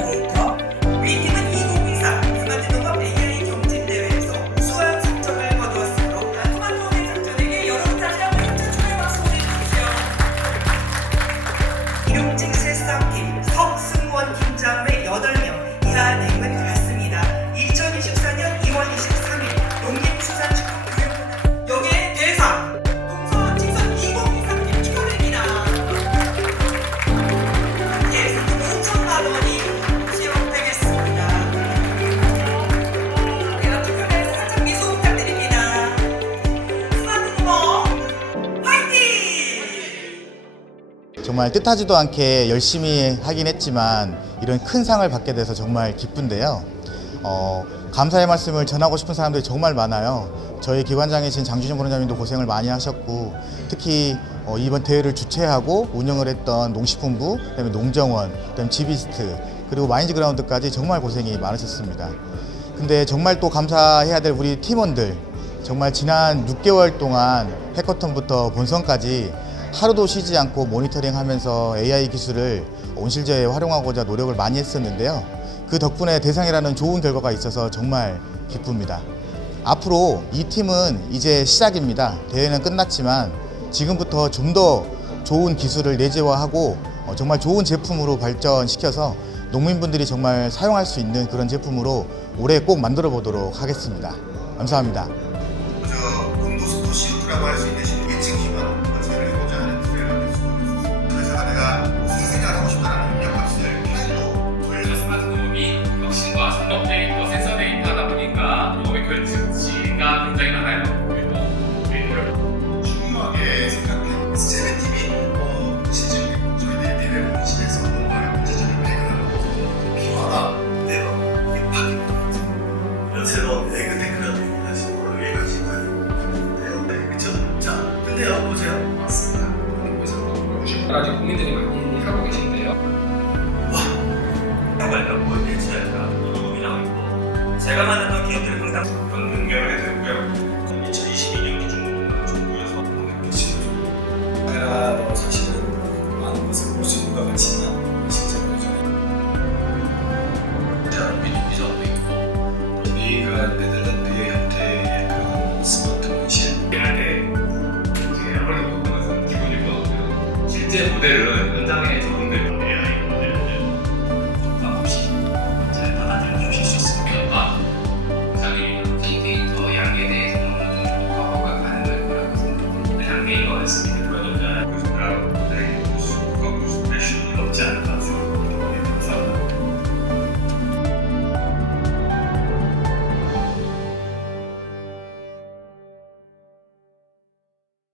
Amen. 정말 뜻하지도 않게 열심히 하긴 했지만 이런 큰 상을 받게 돼서 정말 기쁜데요. 어, 감사의 말씀을 전하고 싶은 사람들이 정말 많아요. 저희 기관장이신 장준영 본원장님도 고생을 많이 하셨고 특히 어, 이번 대회를 주최하고 운영을 했던 농식품부, 그다음에 농정원, 그다음에 지비스트 그리고 마인즈 그라운드까지 정말 고생이 많으셨습니다. 근데 정말 또 감사해야 될 우리 팀원들 정말 지난 6개월 동안 해커톤부터 본선까지 하루도 쉬지 않고 모니터링 하면서 AI 기술을 온실제에 활용하고자 노력을 많이 했었는데요. 그 덕분에 대상이라는 좋은 결과가 있어서 정말 기쁩니다. 앞으로 이 팀은 이제 시작입니다. 대회는 끝났지만 지금부터 좀 더 좋은 기술을 내재화하고 어, 정말 좋은 제품으로 발전시켜서 농민분들이 정말 사용할 수 있는 그런 제품으로 올해 꼭 만들어 보도록 하겠습니다. 감사합니다. 자, 근데요, 보세요. 맞습니다. 아직 고민들이 많이 하고 계신데요. 정말요? 뭐 일치할까? 녹음이라고 있고 제가 만났던 기업들은 항상 그런 능력을 해드렸고요 2022년 기준으로는 정부에서 계시죠. 카메라로 사실은 많은 것을 볼 수 있는 것 같지만 실제로 요즘 대한 미니비전 실제 모델은 현장에 적용될 AI 모델을 걱정 없이 잘 받아들여 주실 수 있습니다. 부장님, 이 데이터 양에 대해서는 좀 복합화가 가능할 거라고 생각됩니다. 그 양이 어렵습니다.